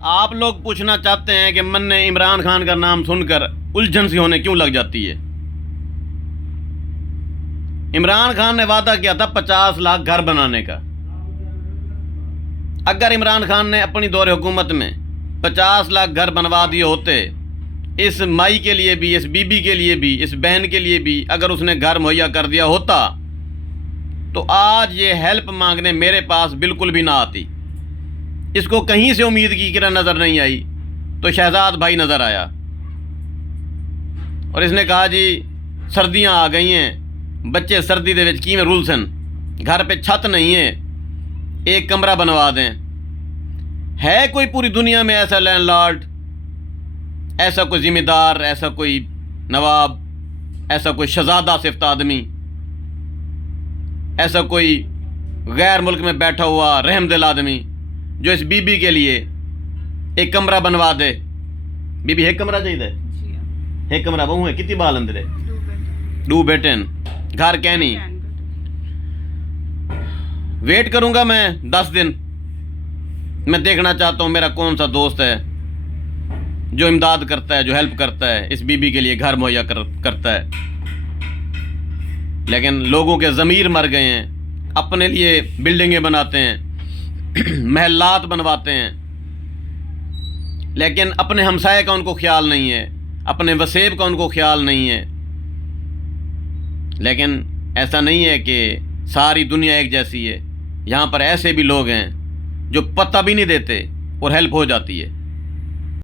آپ لوگ پوچھنا چاہتے ہیں کہ من نے عمران خان کا نام سن کر الجھن سی ہونے کیوں لگ جاتی ہے؟ عمران خان نے وعدہ کیا تھا 50 لاکھ گھر بنانے کا۔ اگر عمران خان نے اپنی دور حکومت میں 50 لاکھ گھر بنوا دیے ہوتے، اس مائی کے لیے بھی، اس بی بی کے لیے بھی، اس بہن کے لیے بھی اگر اس نے گھر مہیا کر دیا ہوتا تو آج یہ ہیلپ مانگنے میرے پاس بالکل بھی نہ آتی۔ اس کو کہیں سے امید کی کرن نظر نہیں آئی تو شہزاد بھائی نظر آیا، اور اس نے کہا جی سردیاں آ گئی ہیں، بچے سردی دے وچ کیویں رلسن، گھر پہ چھت نہیں ہے، ایک کمرہ بنوا دیں۔ ہے کوئی پوری دنیا میں ایسا لینڈ لارڈ، ایسا کوئی ذمہ دار، ایسا کوئی نواب، ایسا کوئی شہزادہ صفت آدمی، ایسا کوئی غیر ملک میں بیٹھا ہوا رحم دل آدمی جو اس بی بی کے لیے ایک کمرہ بنوا دے؟ بی بی ایک کمرہ چاہیے، ایک کمرہ بہو ہے، کتنی بال اندر ہے؟ 2 بیٹے، گھر کہنی۔ ویٹ کروں گا میں 10 دن، میں دیکھنا چاہتا ہوں میرا کون سا دوست ہے جو امداد کرتا ہے، جو ہیلپ کرتا ہے، اس بی بی کے لیے گھر مہیا کرتا ہے۔ لیکن لوگوں کے ضمیر مر گئے ہیں، اپنے لیے بلڈنگیں بناتے ہیں، محلات بنواتے ہیں، لیکن اپنے ہمسائے کا ان کو خیال نہیں ہے، اپنے وسیب کا ان کو خیال نہیں ہے۔ لیکن ایسا نہیں ہے کہ ساری دنیا ایک جیسی ہے، یہاں پر ایسے بھی لوگ ہیں جو پتہ بھی نہیں دیتے اور ہیلپ ہو جاتی ہے۔